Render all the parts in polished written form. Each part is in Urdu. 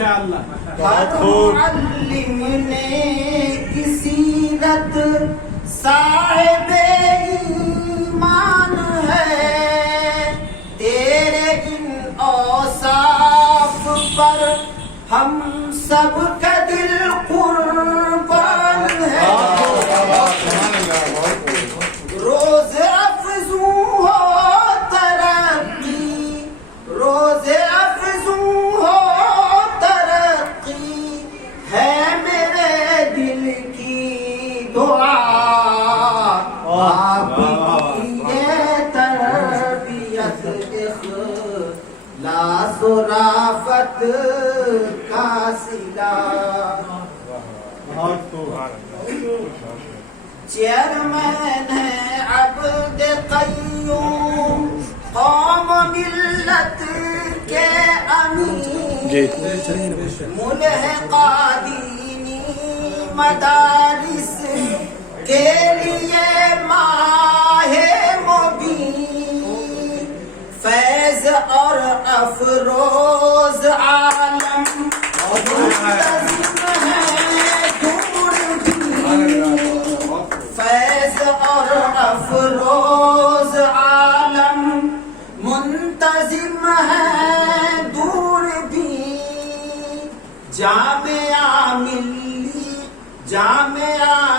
ہر معلم نے کسی رت صاحب ایمان ہے، تیرے ان اوصاف پر ہم سب کا دل قربان ہے۔ روز افزوں ہو ترقی، روز افزوں ہو ترقی ہے میرے دل کی دعا، آپ کی یہ تربیت اخلاص و رافت کا صلہ۔ چیئرمین ہے عبد قیوم، قوم ملت کے امیر، ملحقہ دینی مدارس کے لیے ماہ مبین، فیض اور افروز عالم منتظم ہے دور بھی، فیض اور افروز عالم منتظم ہے دور بھی، جامعہ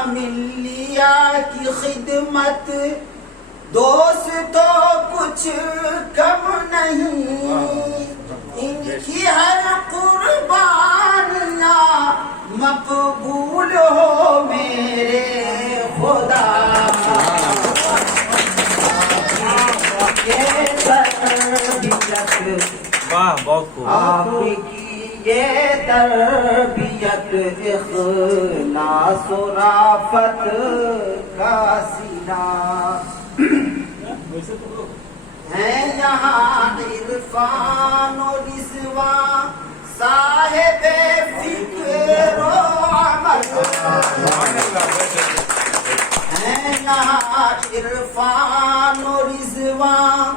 ملیہ کی خدمت دوستو کچھ کم نہیں، ان کی ہر قربانیاں مقبول ہو میرے خدا، یہ تربیت آپ کی، یہ تربیت اخلاص و رافت کا صلہ۔ ہے یہاں عرفان و رضوان صاحب فکر و عمل، ہے یہاں عرفان و رضوان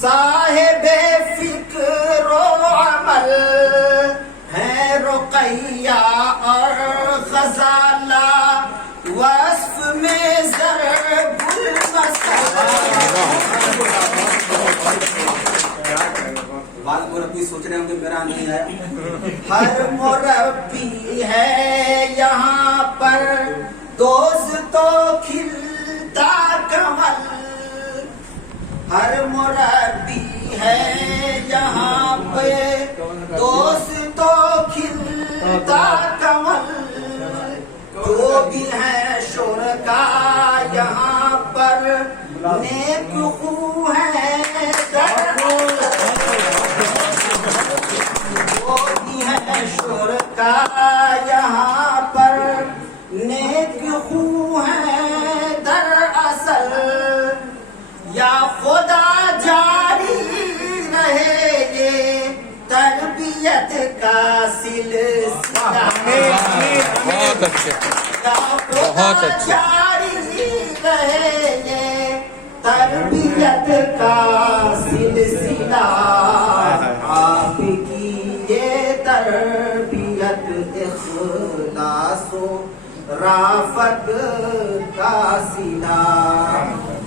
صاحب فکر و عمل، ہے رقیہ اور غزالہ وصف میں ضرب المثل۔ بعض مربی سوچ رہے ہوں کہ میرا نہیں ہے، ہر مربی ہے یہاں پر دوستو کھلتا کمل، ہر مربی ہے یہاں پہ دوستو کھلتا کمل، جو بھی ہے شرکا یہاں پر نیک خو ہے، جو بھی ہے شرکا یہاں پر نیک خو ہے دراصل، یا خدا جاری رہے یہ تربیت کا سلسلہ، بہت اچھا، بہت اچھا، جاری رہے یہ تربیت کا سلسلہ، آپ کی یہ تربیت اخلاص و رافت کا صلہ،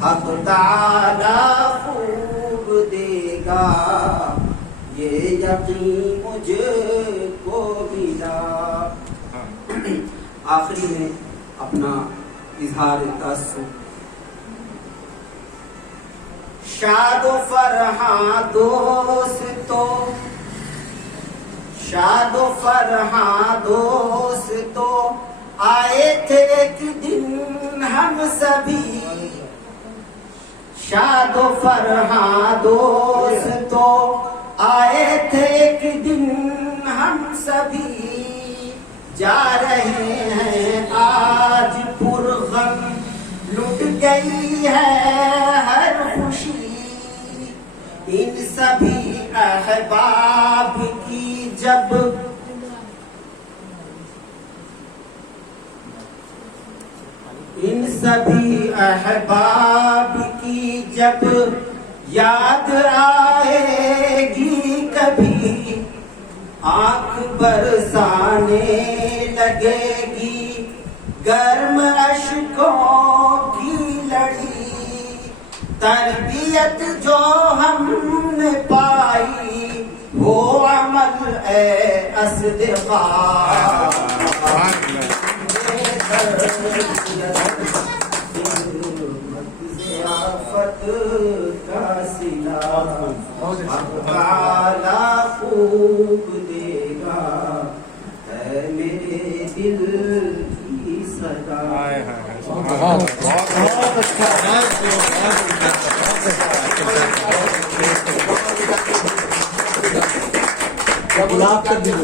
حق تعالی خوب دے گا یہ یقین مجھے کو ملا۔ آخری میں اپنا اظہار تأسف، شاد و فرحاں دوستو، شاد و فرحاں دوستو، آئے تھے ایک دن ہم سبھی، شاد و فرحاں دوستو، آئے تھے ایک دن ہم سبھی، جا رہے ہیں آج پرغم، لٹ گئی ہے ہر خوشی، ان سبھی احباب کی جب ان سبھی احباب کی جب یاد آئے گی کبھی، آنکھ برسانے لگے گی گرم اشکوں کی لڑی، تربیت جو ہم نے پائی وہ عمل اے اصدقاء، ضیافت کا صلہ حق تعالی خوب دے گا، ہے میرے دل کی صدا۔ بہت اچھا، گلاب کا دل